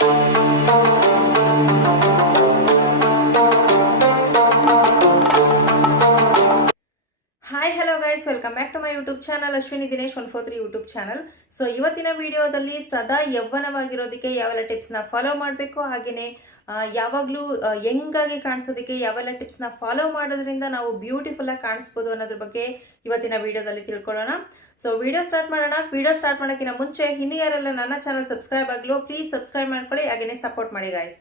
Hi hello guys, welcome back to my YouTube channel Ashwini Dinesh 143 YouTube channel. So ಇವತ್ತಿನ ವಿಡಿಯೋದಲ್ಲಿ ಸದಾ ಯೌವನವಾಗಿರೋದಕ್ಕೆ ಯಾವೆಲ್ಲ ಟಿಪ್ಸ್ನ ಫಾಲೋ ಮಾಡಬೇಕು, ಹಾಗೆಯೇ ಯಾವಾಗಲೂ ಯಂಗಾಗಿ ಕಾಣಿಸೋದಕ್ಕೆ ಯಾವೆಲ್ಲ ಟಿಪ್ಸ್ನ ಫಾಲೋ ಮಾಡೋದ್ರಿಂದ ನಾವು ಬ್ಯೂಟಿಫುಲ್ ಆಗಿ ಕಾಣಿಸ್ಬೋದು ಅನ್ನೋದ್ರ ಬಗ್ಗೆ ಇವತ್ತಿನ ವಿಡಿಯೋದಲ್ಲಿ ತಿಳ್ಕೊಳ್ಳೋಣ. ಸೊ ವಿಡಿಯೋ ಸ್ಟಾರ್ಟ್ ಮಾಡೋಣ. ವಿಡಿಯೋ ಸ್ಟಾರ್ಟ್ ಮಾಡೋಕ್ಕಿಂತ ಮುಂಚೆ ಇನ್ನು ಯಾರೆಲ್ಲ ನನ್ನ ಚಾನಲ್ ಸಬ್ಸ್ಕ್ರೈಬ್ ಆಗಲು ಪ್ಲೀಸ್ ಸಬ್ಸ್ಕ್ರೈಬ್ ಮಾಡ್ಕೊಳ್ಳಿ, ಹಾಗೆಯೇ ಸಪೋರ್ಟ್ ಮಾಡಿ ಗೈಸ್.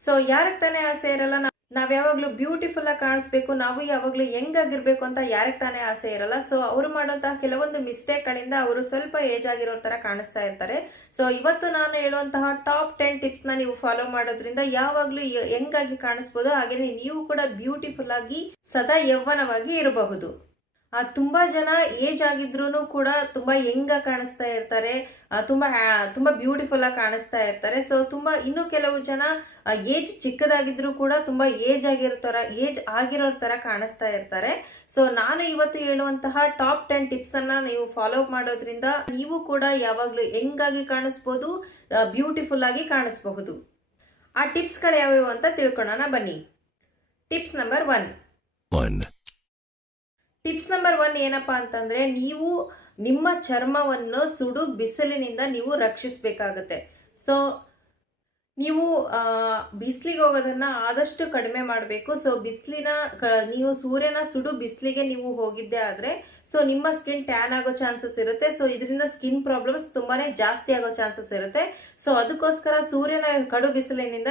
ಸೊ ಯಾರಿಗೆ ತಾನೇ ಆಸೆ ಇರಲ್ಲ ನಾವು ಯಾವಾಗಲೂ ಬ್ಯೂಟಿಫುಲ್ ಆಗಿ ಕಾಣಿಸ್ಬೇಕು, ನಾವು ಯಾವಾಗಲೂ ಯಂಗಾಗಿರ್ಬೇಕು ಅಂತ ಯಾರಿಗೆ ತಾನೇ ಆಸೆ ಇರಲ್ಲ. ಸೊ ಅವರು ಮಾಡುವಂತಹ ಕೆಲವೊಂದು ಮಿಸ್ಟೇಕ್ಗಳಿಂದ ಅವರು ಸ್ವಲ್ಪ ಏಜ್ ಆಗಿರೋ ಥರ ಕಾಣಿಸ್ತಾ ಇರ್ತಾರೆ. ಸೊ ಇವತ್ತು ನಾನು ಹೇಳುವಂತಹ ಟಾಪ್ 10 ಟಿಪ್ಸ್ನ ನೀವು ಫಾಲೋ ಮಾಡೋದ್ರಿಂದ ಯಾವಾಗಲೂ ಯಂಗಾಗಿ ಕಾಣಿಸ್ಬೋದು, ಹಾಗೆಯೇ ನೀವು ಕೂಡ ಬ್ಯೂಟಿಫುಲ್ ಆಗಿ ಸದಾ ಯೌವನವಾಗಿ ಇರಬಹುದು. ತುಂಬಾ ಜನ ಏಜ್ ಆಗಿದ್ರು ಕೂಡ ತುಂಬಾ ಯಂಗಾಗಿ ಕಾಣಿಸ್ತಾ ಇರ್ತಾರೆ, ತುಂಬಾ ಬ್ಯೂಟಿಫುಲ್ ಆಗಿ ಕಾಣಿಸ್ತಾ ಇರ್ತಾರೆ. ಸೊ ಇನ್ನು ಕೆಲವು ಜನ ಏಜ್ ಚಿಕ್ಕದಾಗಿದ್ರು ಕೂಡ ತುಂಬಾ ಏಜ್ ಆಗಿರೋ ತರ ಕಾಣಿಸ್ತಾ ಇರ್ತಾರೆ. ಸೊ ನಾನು ಇವತ್ತು ಹೇಳುವಂತಹ ಟಾಪ್ 10 ಟಿಪ್ಸ್ ಅನ್ನ ನೀವು ಫಾಲೋ ಮಾಡೋದ್ರಿಂದ ನೀವು ಕೂಡ ಯಾವಾಗ್ಲೂ ಯಂಗಾಗಿ ಕಾಣಿಸ್ಬೋದು, ಬ್ಯೂಟಿಫುಲ್ ಆಗಿ ಕಾಣಿಸಬಹುದು. ಆ ಟಿಪ್ಸ್ಗಳು ಯಾವ್ಯಾವು ಅಂತ ತಿಳ್ಕೊಳ್ಳೋಣ ಬನ್ನಿ. Tips number 1. ಟಿಪ್ಸ್ ನಂಬರ್ 1 ಏನಪ್ಪಾ ಅಂತಂದ್ರೆ, ನೀವು ನಿಮ್ಮ ಚರ್ಮವನ್ನು ಸುಡು ಬಿಸಿಲಿನಿಂದ ನೀವು ರಕ್ಷಿಸಬೇಕಾಗುತ್ತೆ. ಸೊ ನೀವು ಬಿಸಿಲಿಗೆ ಹೋಗೋದನ್ನ ಆದಷ್ಟು ಕಡಿಮೆ ಮಾಡಬೇಕು. ಸೊ ನೀವು ಸೂರ್ಯನ ಸುಡು ಬಿಸಿಲಿಗೆ ನೀವು ಹೋಗಿದ್ದೆ ಆದ್ರೆ ಸೊ ನಿಮ್ಮ ಸ್ಕಿನ್ ಟ್ಯಾನ್ ಆಗೋ ಚಾನ್ಸಸ್ ಇರುತ್ತೆ. ಸೊ ಇದರಿಂದ ಸ್ಕಿನ್ ಪ್ರಾಬ್ಲಮ್ಸ್ ತುಂಬಾನೇ ಜಾಸ್ತಿ ಆಗೋ ಚಾನ್ಸಸ್ ಇರುತ್ತೆ. ಸೊ ಅದಕ್ಕೋಸ್ಕರ ಸೂರ್ಯನ ಕಡು ಬಿಸಿಲಿನಿಂದ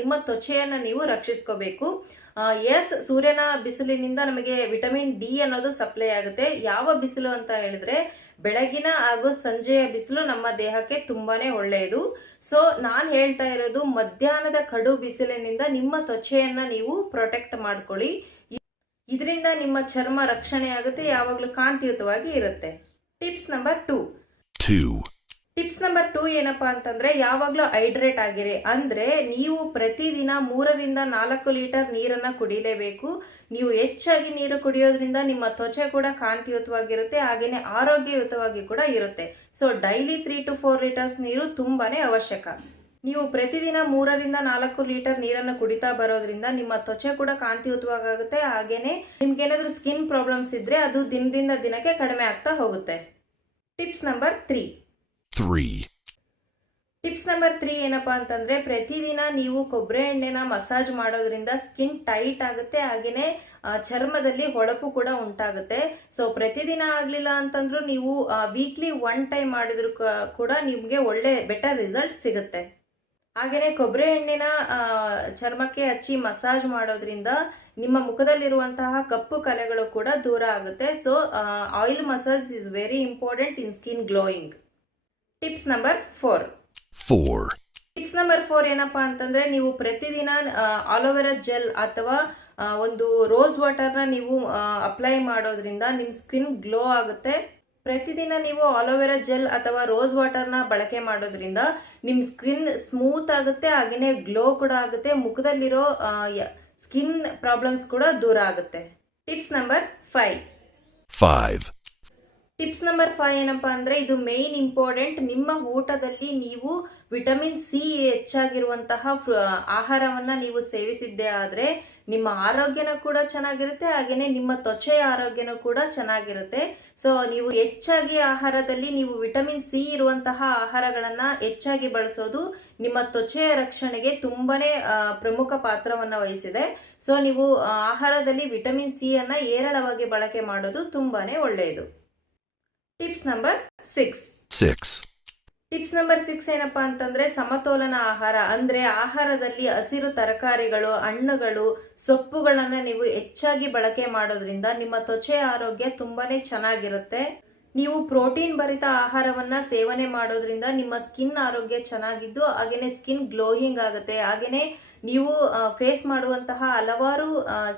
ನಿಮ್ಮ ತ್ವಚೆಯನ್ನ ನೀವು ರಕ್ಷಿಸ್ಕೋಬೇಕು. ಸೂರ್ಯನ ಬಿಸಿಲಿನಿಂದ ನಮಗೆ ವಿಟಮಿನ್ ಡಿ ಅನ್ನೋದು ಸಪ್ಲೈ ಆಗುತ್ತೆ. ಯಾವ ಬಿಸಿಲು ಅಂತ ಹೇಳಿದ್ರೆ ಬೆಳಗಿನ ಹಾಗೂ ಸಂಜೆಯ ಬಿಸಿಲು ನಮ್ಮ ದೇಹಕ್ಕೆ ತುಂಬಾನೇ ಒಳ್ಳೆಯದು. ಸೊ ನಾನು ಹೇಳ್ತಾ ಇರೋದು ಮಧ್ಯಾಹ್ನದ ಕಡು ಬಿಸಿಲಿನಿಂದ ನಿಮ್ಮ ತ್ವಚೆಯನ್ನ ನೀವು ಪ್ರೊಟೆಕ್ಟ್ ಮಾಡ್ಕೊಳ್ಳಿ. ಇದರಿಂದ ನಿಮ್ಮ ಚರ್ಮ ರಕ್ಷಣೆ ಆಗುತ್ತೆ, ಯಾವಾಗಲೂ ಕಾಂತಿಯುತವಾಗಿ ಇರುತ್ತೆ. Tips number 2. ಟಿಪ್ಸ್ ನಂಬರ್ 2 ಏನಪ್ಪಾ ಅಂತಂದ್ರೆ, ಯಾವಾಗ್ಲೂ ಹೈಡ್ರೇಟ್ ಆಗಿರಿ. ಅಂದ್ರೆ ನೀವು ಪ್ರತಿದಿನ 3 ರಿಂದ 4 ಲೀಟರ್ ನೀರನ್ನ ಕುಡಿಲೇಬೇಕು. ನೀವು ಹೆಚ್ಚಾಗಿ ನೀರು ಕುಡಿಯೋದ್ರಿಂದ ನಿಮ್ಮ ತ್ವಚೆ ಕೂಡ ಕಾಂತಿಯುತವಾಗಿರುತ್ತೆ, ಹಾಗೇನೆ ಆರೋಗ್ಯಯುತವಾಗಿ ಕೂಡ ಇರುತ್ತೆ. ಸೊ ಡೈಲಿ 3 to 4 ಲೀಟರ್ಸ್ ನೀರು ತುಂಬಾನೇ ಅವಶ್ಯಕ. ನೀವು ಪ್ರತಿದಿನ 3 ರಿಂದ 4 ಲೀಟರ್ ನೀರನ್ನು ಕುಡಿತಾ ಬರೋದ್ರಿಂದ ನಿಮ್ಮ ತ್ವಚೆ ಕೂಡ ಕಾಂತಿಯುತವಾಗುತ್ತೆ, ಹಾಗೇನೆ ನಿಮ್ಗೇನಾದ್ರೂ ಸ್ಕಿನ್ ಪ್ರಾಬ್ಲಮ್ಸ್ ಇದ್ರೆ ಅದು ದಿನದಿಂದ ದಿನಕ್ಕೆ ಕಡಿಮೆ ಆಗ್ತಾ ಹೋಗುತ್ತೆ. Tips number 3. ಟಿಪ್ಸ್ ನಂಬರ್ 3 ಏನಪ್ಪಾ ಅಂತಂದ್ರೆ, ಪ್ರತಿದಿನ ನೀವು ಕೊಬ್ಬರಿ ಎಣ್ಣೆನ ಮಸಾಜ್ ಮಾಡೋದ್ರಿಂದ ಸ್ಕಿನ್ ಟೈಟ್ ಆಗುತ್ತೆ, ಹಾಗೇನೆ ಚರ್ಮದಲ್ಲಿ ಹೊಳಪು ಕೂಡ ಉಂಟಾಗುತ್ತೆ. ಸೊ ಪ್ರತಿದಿನ ಆಗ್ಲಿಲ್ಲ ಅಂತಂದ್ರೂ ನೀವು ವೀಕ್ಲಿ 1 ಟೈಮ್ ಮಾಡಿದ್ರು ಕೂಡ ನಿಮ್ಗೆ ಒಳ್ಳೆ ಬೆಟರ್ ರಿಸಲ್ಟ್ ಸಿಗುತ್ತೆ. ಹಾಗೇನೆ ಕೊಬ್ಬರಿ ಎಣ್ಣೆನ ಚರ್ಮಕ್ಕೆ ಹಚ್ಚಿ ಮಸಾಜ್ ಮಾಡೋದ್ರಿಂದ ನಿಮ್ಮ ಮುಖದಲ್ಲಿರುವಂತಹ ಕಪ್ಪು ಕಲೆಗಳು ಕೂಡ ದೂರ ಆಗುತ್ತೆ. So oil massage is very important in skin glowing. Tips number 4. Tips number 4 ಏನಪ್ಪಾ ಅಂತಂದ್ರೆ, ನೀವು ಪ್ರತಿದಿನ ಆಲೋವೆರಾ ಜೆಲ್ ಅಥವಾ ಒಂದು ರೋಸ್ ವಾಟರ್ನ ನೀವು ಅಪ್ಲೈ ಮಾಡೋದ್ರಿಂದ ನಿಮ್ಮ ಸ್ಕಿನ್ ಗ್ಲೋ ಆಗುತ್ತೆ. ಪ್ರತಿದಿನ ನೀವು ಆಲೋವೆರಾ ಜೆಲ್ ಅಥವಾ ರೋಸ್ ವಾಟರ್ನ ಬಳಕೆ ಮಾಡೋದ್ರಿಂದ ನಿಮ್ಮ ಸ್ಕಿನ್ ಸ್ಮೂತ್ ಆಗುತ್ತೆ, ಹಾಗೆಯೇ ಗ್ಲೋ ಕೂಡ ಆಗುತ್ತೆ, ಮುಖದಲ್ಲಿರೋ ಸ್ಕಿನ್ ಪ್ರಾಬ್ಲಮ್ಸ್ ಕೂಡ ದೂರ ಆಗುತ್ತೆ. Tips number 5. ಟಿಪ್ಸ್ ನಂಬರ್ 5 ಏನಪ್ಪಾ ಅಂದ್ರೆ, ಇದು ಮೇನ್ ಇಂಪಾರ್ಟೆಂಟ್. ನಿಮ್ಮ ಊಟದಲ್ಲಿ ನೀವು ವಿಟಮಿನ್ ಸಿ ಹೆಚ್ಚಾಗಿರುವಂತಹ ಆಹಾರವನ್ನ ನೀವು ಸೇವಿಸಿದ್ದೇ ಆದ್ರೆ ನಿಮ್ಮ ಆರೋಗ್ಯನೂ ಕೂಡ ಚೆನ್ನಾಗಿರುತ್ತೆ, ಹಾಗೇನೆ ನಿಮ್ಮ ತ್ವಚೆಯ ಆರೋಗ್ಯನೂ ಕೂಡ ಚೆನ್ನಾಗಿರುತ್ತೆ. ಸೊ ನೀವು ಹೆಚ್ಚಾಗಿ ಆಹಾರದಲ್ಲಿ ನೀವು ವಿಟಮಿನ್ ಸಿ ಇರುವಂತಹ ಆಹಾರಗಳನ್ನ ಹೆಚ್ಚಾಗಿ ಬಳಸೋದು ನಿಮ್ಮ ತ್ವಚೆಯ ರಕ್ಷಣೆಗೆ ತುಂಬಾನೇ ಪ್ರಮುಖ ಪಾತ್ರವನ್ನ ವಹಿಸಿದೆ. ಸೊ ನೀವು ಆಹಾರದಲ್ಲಿ ವಿಟಮಿನ್ ಸಿ ಅನ್ನ ಹೇರಳವಾಗಿ ಬಳಕೆ ಮಾಡೋದು ತುಂಬಾನೇ ಒಳ್ಳೆಯದು. Tips number 6. ಟಿಪ್ಸ್ ನಂಬರ್ 6 ಏನಪ್ಪಾ ಅಂತಂದ್ರೆ, ಸಮತೋಲನ ಆಹಾರ. ಅಂದ್ರೆ ಆಹಾರದಲ್ಲಿ ಹಸಿರು ತರಕಾರಿಗಳು, ಹಣ್ಣುಗಳು, ಸೊಪ್ಪುಗಳನ್ನ ನೀವು ಹೆಚ್ಚಾಗಿ ಬಳಕೆ ಮಾಡೋದ್ರಿಂದ ನಿಮ್ಮ ತ್ವಚೆಯ ಆರೋಗ್ಯ ತುಂಬಾನೇ ಚೆನ್ನಾಗಿರುತ್ತೆ. ನೀವು ಪ್ರೋಟೀನ್ ಭರಿತ ಆಹಾರವನ್ನ ಸೇವನೆ ಮಾಡೋದ್ರಿಂದ ನಿಮ್ಮ ಸ್ಕಿನ್ ಆರೋಗ್ಯ ಚೆನ್ನಾಗಿದ್ದು, ಹಾಗೇನೆ ಸ್ಕಿನ್ ಗ್ಲೋಯಿಂಗ್ ಆಗುತ್ತೆ, ಹಾಗೇನೆ ನೀವು ಫೇಸ್ ಮಾಡುವಂತಹ ಹಲವಾರು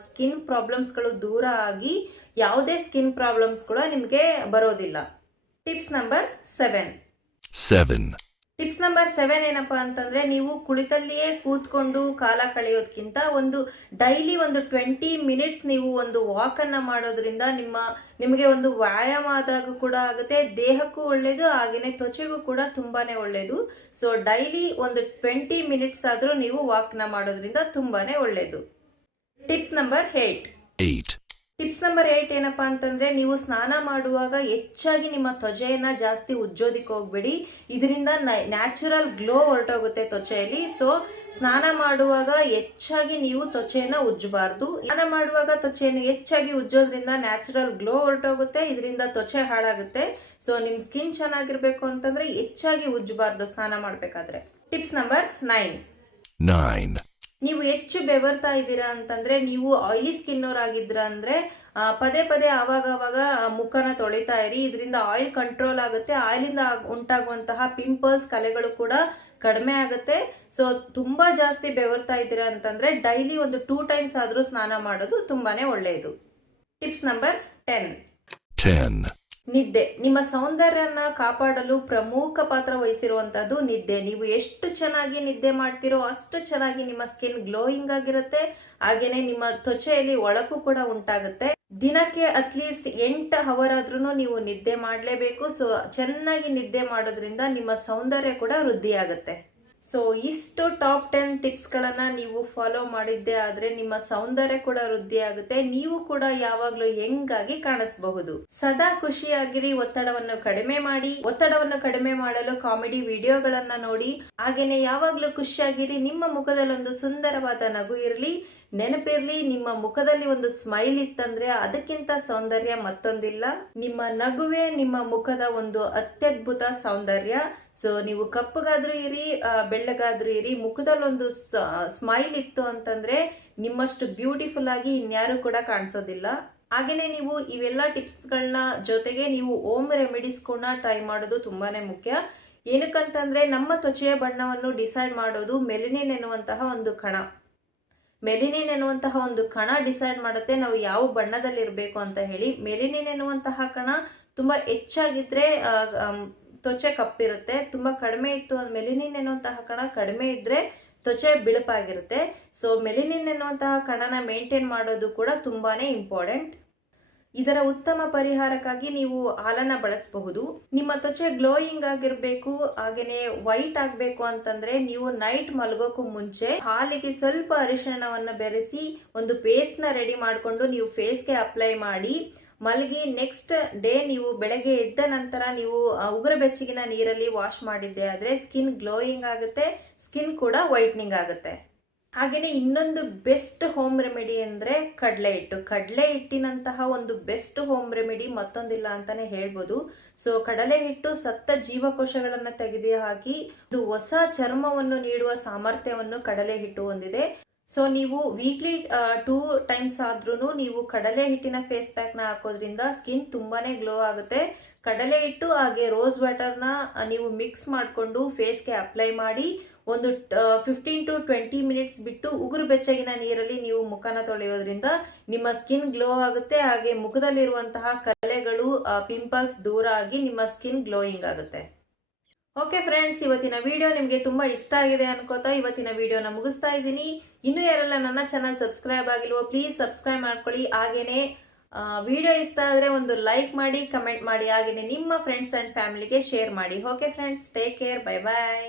ಸ್ಕಿನ್ ಪ್ರಾಬ್ಲಮ್ಸ್ಗಳು ದೂರ ಆಗಿ ಯಾವುದೇ ಸ್ಕಿನ್ ಪ್ರಾಬ್ಲಮ್ಸ್ ಕೂಡ ನಿಮಗೆ ಬರೋದಿಲ್ಲ. Tips number 7. ಟಿಪ್ಸ್ ನಂಬರ್ 7 ಏನಪ್ಪಾ ಅಂತಂದ್ರೆ, ನೀವು ಕುಳಿತಲ್ಲಿಯೇ ಕೂತ್ಕೊಂಡು ಕಾಲ ಕಳೆಯೋದಕ್ಕಿಂತ ಒಂದು ಡೈಲಿ ಒಂದು 20 ಮಿನಿಟ್ಸ್ ನೀವು ಒಂದು ವಾಕನ್ನು ಮಾಡೋದ್ರಿಂದ ನಿಮಗೆ ಒಂದು ವ್ಯಾಯಾಮ ಆದಾಗ ಕೂಡ ಆಗುತ್ತೆ, ದೇಹಕ್ಕೂ ಒಳ್ಳೆಯದು, ಹಾಗೆಯೇ ತ್ವಚೆಗೂ ಕೂಡ ತುಂಬಾನೇ ಒಳ್ಳೆಯದು. ಸೊ ಡೈಲಿ ಒಂದು 20 ಮಿನಿಟ್ಸ್ ಆದರೂ ನೀವು ವಾಕ್ನ ಮಾಡೋದ್ರಿಂದ ತುಂಬಾನೇ ಒಳ್ಳೆಯದು. Tips number 8. ಟಿಪ್ಸ್ ನಂಬರ್ 8 ಏನಪ್ಪಾ ಅಂತಂದ್ರೆ, ನೀವು ಸ್ನಾನ ಮಾಡುವಾಗ ಹೆಚ್ಚಾಗಿ ನಿಮ್ಮ ತ್ವಚೆಯನ್ನ ಜಾಸ್ತಿ ಉಜ್ಜೋದಿಕ್ಕೆ ಹೋಗ್ಬೇಡಿ. ಇದರಿಂದ ನ್ಯಾಚುರಲ್ ಗ್ಲೋ ಹೊರಟೋಗುತ್ತೆ ತ್ವಚೆಯಲ್ಲಿ. ಸೊ ಸ್ನಾನ ಮಾಡುವಾಗ ಹೆಚ್ಚಾಗಿ ನೀವು ತ್ವಚೆಯನ್ನ ಉಜ್ಜಬಾರ್ದು. ಸ್ನಾನ ಮಾಡುವಾಗ ತ್ವಚೆಯನ್ನು ಹೆಚ್ಚಾಗಿ ಉಜ್ಜೋದ್ರಿಂದ ನ್ಯಾಚುರಲ್ ಗ್ಲೋ ಹೊರಟೋಗುತ್ತೆ, ಇದರಿಂದ ತ್ವಚೆ ಹಾಳಾಗುತ್ತೆ. ಸೊ ನಿಮ್ ಸ್ಕಿನ್ ಚೆನ್ನಾಗಿರ್ಬೇಕು ಅಂತಂದ್ರೆ ಹೆಚ್ಚಾಗಿ ಉಜ್ಜಬಾರ್ದು ಸ್ನಾನ ಮಾಡ್ಬೇಕಾದ್ರೆ. Tips number 9. ನೀವು ಹೆಚ್ಚು ಬೆವರ್ತಾ ಇದ್ದೀರಾ ಅಂತಂದ್ರೆ, ನೀವು ಆಯಿಲಿ ಸ್ಕಿನ್ ಆಗಿದ್ರ ಅಂದ್ರೆ ಪದೇ ಪದೇ ಆವಾಗ ಮುಖನ ತೊಳಿತಾ ಇರಿ. ಇದರಿಂದ ಆಯಿಲ್ ಕಂಟ್ರೋಲ್ ಆಗುತ್ತೆ, ಆಯಿಲಿಂದ ಉಂಟಾಗುವಂತಹ ಪಿಂಪಲ್ಸ್, ಕಲೆಗಳು ಕೂಡ ಕಡಿಮೆ ಆಗುತ್ತೆ. ಸೊ ತುಂಬಾ ಜಾಸ್ತಿ ಬೆವರ್ತಾ ಇದ್ದೀರಾ ಅಂತಂದ್ರೆ ಡೈಲಿ ಒಂದು 2 ಟೈಮ್ಸ್ ಆದ್ರೂ ಸ್ನಾನ ಮಾಡೋದು ತುಂಬಾನೇ ಒಳ್ಳೆಯದು. Tips number 10. ನಿದ್ದೆ. ನಿಮ್ಮ ಸೌಂದರ್ಯನ ಕಾಪಾಡಲು ಪ್ರಮುಖ ಪಾತ್ರ ವಹಿಸಿರುವಂತದ್ದು ನಿದ್ದೆ. ನೀವು ಎಷ್ಟು ಚೆನ್ನಾಗಿ ನಿದ್ದೆ ಮಾಡ್ತೀರೋ ಅಷ್ಟು ಚೆನ್ನಾಗಿ ನಿಮ್ಮ ಸ್ಕಿನ್ ಗ್ಲೋಯಿಂಗ್ ಆಗಿರುತ್ತೆ, ಹಾಗೇನೆ ನಿಮ್ಮ ತ್ವಚೆಯಲ್ಲಿ ಹೊಳಪು ಕೂಡ ಉಂಟಾಗುತ್ತೆ. ದಿನಕ್ಕೆ ಅಟ್ಲೀಸ್ಟ್ 8 ಅವರ್ ಆದ್ರೂ ನೀವು ನಿದ್ದೆ ಮಾಡಲೇಬೇಕು. ಸೊ ಚೆನ್ನಾಗಿ ನಿದ್ದೆ ಮಾಡೋದ್ರಿಂದ ನಿಮ್ಮ ಸೌಂದರ್ಯ ಕೂಡ ವೃದ್ಧಿ ಆಗುತ್ತೆ. ಸೊ ಇಷ್ಟು ಟಾಪ್ 10 ಟಿಪ್ಸ್ಗಳನ್ನು ನೀವು ಫಾಲೋ ಮಾಡಿದ್ದೆ ಆದರೆ ನಿಮ್ಮ ಸೌಂದರ್ಯ ಕೂಡ ವೃದ್ಧಿ ಆಗುತ್ತೆ, ನೀವು ಕೂಡ ಯಾವಾಗಲೂ ಯಂಗಾಗಿ ಕಾಣಿಸಬಹುದು. ಸದಾ ಖುಷಿಯಾಗಿರಿ, ಒತ್ತಡವನ್ನು ಕಡಿಮೆ ಮಾಡಿ. ಒತ್ತಡವನ್ನು ಕಡಿಮೆ ಮಾಡಲು ಕಾಮಿಡಿ ವಿಡಿಯೋಗಳನ್ನ ನೋಡಿ. ಹಾಗೇನೆ ಯಾವಾಗಲೂ ಖುಷಿಯಾಗಿರಿ. ನಿಮ್ಮ ಮುಖದಲ್ಲಿ ಒಂದು ಸುಂದರವಾದ ನಗು ಇರಲಿ. ನೆನಪಿರ್ಲಿ, ನಿಮ್ಮ ಮುಖದಲ್ಲಿ ಒಂದು ಸ್ಮೈಲ್ ಇತ್ತಂದ್ರೆ ಅದಕ್ಕಿಂತ ಸೌಂದರ್ಯ ಮತ್ತೊಂದಿಲ್ಲ. ನಿಮ್ಮ ನಗುವೆ ನಿಮ್ಮ ಮುಖದ ಒಂದು ಅತ್ಯದ್ಭುತ ಸೌಂದರ್ಯ. ಸೊ ನೀವು ಕಪ್ಪಗಾದ್ರೂ ಇರಿ, ಬೆಳ್ಳಗಾದ್ರೂ ಇರಿ, ಮುಖದಲ್ಲಿ ಒಂದು ಸ್ಮೈಲ್ ಇತ್ತು ಅಂತಂದ್ರೆ ನಿಮ್ಮಷ್ಟು ಬ್ಯೂಟಿಫುಲ್ ಆಗಿ ಇನ್ಯಾರು ಕೂಡ ಕಾಣಿಸೋದಿಲ್ಲ. ಹಾಗೇನೆ ನೀವು ಇವೆಲ್ಲ ಟಿಪ್ಸ್ಗಳನ್ನ ಜೊತೆಗೆ ನೀವು ಹೋಮ್ ರೆಮಿಡೀಸ್ ಕೂಡ ಟ್ರೈ ಮಾಡೋದು ತುಂಬಾನೇ ಮುಖ್ಯ. ಏನಕ್ಕಂತಂದ್ರೆ ನಮ್ಮ ತ್ವಚೆಯ ಬಣ್ಣವನ್ನು ಡಿಸೈಡ್ ಮಾಡೋದು ಮೆಲನಿನ್ ಎನ್ನುವಂತಹ ಒಂದು ಕಣ. ಮೆಲಿನಿನ್ ಎನ್ನುವಂತಹ ಒಂದು ಕಣ ಡಿಸೈಡ್ ಮಾಡುತ್ತೆ ನಾವು ಯಾವ ಬಣ್ಣದಲ್ಲಿ ಇರಬೇಕು ಅಂತ ಹೇಳಿ. ಮೆಲಿನಿನ್ ಎನ್ನುವಂತಹ ಕಣ ತುಂಬಾ ಹೆಚ್ಚಾಗಿದ್ರೆ ತ್ವಚೆ ಕಪ್ಪಿರುತ್ತೆ, ತುಂಬಾ ಕಡಿಮೆ ಇತ್ತು ಮೆಲಿನಿನ್ ಎನ್ನುವಂತಹ ಕಣ ಕಡಿಮೆ ಇದ್ರೆ ತ್ವಚೆ ಬಿಳುಪಾಗಿರುತ್ತೆ. ಸೊ ಮೆಲಿನಿನ್ ಎನ್ನುವಂತಹ ಕಣನ ಮೇಂಟೈನ್ ಮಾಡೋದು ಕೂಡ ತುಂಬಾನೇ ಇಂಪಾರ್ಟೆಂಟ್. ಇದರ ಉತ್ತಮ ಪರಿಹಾರಕ್ಕಾಗಿ ನೀವು ಹಾಲನ್ನ ಬಳಸಬಹುದು. ನಿಮ್ಮ ತ್ವಚೆ ಗ್ಲೋಯಿಂಗ್ ಆಗಿರ್ಬೇಕು, ಹಾಗೇನೆ ವೈಟ್ ಆಗ್ಬೇಕು ಅಂತಂದ್ರೆ ನೀವು ನೈಟ್ ಮಲಗೋಕ್ಕೂ ಮುಂಚೆ ಹಾಲಿಗೆ ಸ್ವಲ್ಪ ಅರಿಶಿಣವನ್ನ ಬೆರೆಸಿ ಒಂದು ಪೇಸ್ಟ್ ನ ರೆಡಿ ಮಾಡಿಕೊಂಡು ನೀವು ಫೇಸ್ಗೆ ಅಪ್ಲೈ ಮಾಡಿ ಮಲಗಿ. ನೆಕ್ಸ್ಟ್ ಡೇ ನೀವು ಬೆಳಗ್ಗೆ ಎದ್ದ ನಂತರ ನೀವು ಉಗುರು ಬೆಚ್ಚಗಿನ ನೀರಲ್ಲಿ ವಾಶ್ ಮಾಡಿದ್ದೆ ಆದ್ರೆ ಸ್ಕಿನ್ ಗ್ಲೋಯಿಂಗ್ ಆಗುತ್ತೆ, ಸ್ಕಿನ್ ಕೂಡ ವೈಟ್ನಿಂಗ್ ಆಗುತ್ತೆ. ಹಾಗೇನೆ ಇನ್ನೊಂದು ಬೆಸ್ಟ್ ಹೋಮ್ ರೆಮಿಡಿ ಅಂದ್ರೆ ಕಡಲೆ ಹಿಟ್ಟು. ಕಡಲೆ ಹಿಟ್ಟಿನಂತಹ ಒಂದು ಬೆಸ್ಟ್ ಹೋಮ್ ರೆಮಿಡಿ ಮತ್ತೊಂದಿಲ್ಲ ಅಂತಾನೆ ಹೇಳ್ಬೋದು. ಸೊ ಕಡಲೆ ಹಿಟ್ಟು ಸತ್ತ ಜೀವಕೋಶಗಳನ್ನ ತೆಗೆದು ಹಾಕಿ ಒಂದು ಹೊಸ ಚರ್ಮವನ್ನು ನೀಡುವ ಸಾಮರ್ಥ್ಯವನ್ನು ಕಡಲೆ ಹಿಟ್ಟು ಹೊಂದಿದೆ. ಸೊ ನೀವು ವೀಕ್ಲಿ 2 ಟೈಮ್ಸ್ ಆದ್ರೂ ನೀವು ಕಡಲೆ ಹಿಟ್ಟಿನ ಫೇಸ್ ಪ್ಯಾಕ್ ನ ಹಾಕೋದ್ರಿಂದ ಸ್ಕಿನ್ ತುಂಬಾನೇ ಗ್ಲೋ ಆಗುತ್ತೆ. ಕಡಲೆ ಹಿಟ್ಟು ಹಾಗೆ ರೋಸ್ ವಾಟರ್ನ ನೀವು ಮಿಕ್ಸ್ ಮಾಡಿಕೊಂಡು ಫೇಸ್ಗೆ ಅಪ್ಲೈ ಮಾಡಿ ಒಂದು 15 to 20 ಮಿನಿಟ್ಸ್ ಬಿಟ್ಟು ಉಗುರು ಬೆಚ್ಚಗಿನ ನೀರಲ್ಲಿ ನೀವು ಮುಖನ ತೊಳೆಯೋದ್ರಿಂದ ನಿಮ್ಮ ಸ್ಕಿನ್ ಗ್ಲೋ ಆಗುತ್ತೆ, ಹಾಗೆ ಮುಖದಲ್ಲಿರುವಂತಹ ಕಲೆಗಳು, ಪಿಂಪಲ್ಸ್ ದೂರ ಆಗಿ ನಿಮ್ಮ ಸ್ಕಿನ್ ಗ್ಲೋಯಿಂಗ್ ಆಗುತ್ತೆ. ಓಕೆ ಫ್ರೆಂಡ್ಸ್, ಇವತ್ತಿನ ವಿಡಿಯೋ ನಿಮಗೆ ತುಂಬಾ ಇಷ್ಟ ಆಗಿದೆ ಅನ್ಕೋತಾ ಇವತ್ತಿನ ವಿಡಿಯೋನ ಮುಗಿಸ್ತಾ ಇದ್ದೀನಿ. ಇನ್ನೂ ಯಾರೆಲ್ಲ ನನ್ನ ಚಾನಲ್ ಸಬ್ಸ್ಕ್ರೈಬ್ ಆಗಿಲ್ವೋ ಪ್ಲೀಸ್ ಸಬ್ಸ್ಕ್ರೈಬ್ ಮಾಡ್ಕೊಳ್ಳಿ. ಹಾಗೇನೆ ವಿಡಿಯೋ ಇಷ್ಟ ಆದರೆ ಒಂದು ಲೈಕ್ ಮಾಡಿ, ಕಮೆಂಟ್ ಮಾಡಿ, ಹಾಗೇನೆ ನಿಮ್ಮ ಫ್ರೆಂಡ್ಸ್ ಅಂಡ್ ಫ್ಯಾಮಿಲಿಗೆ ಶೇರ್ ಮಾಡಿ. Okay friends, take care, bye ಬಾಯ್.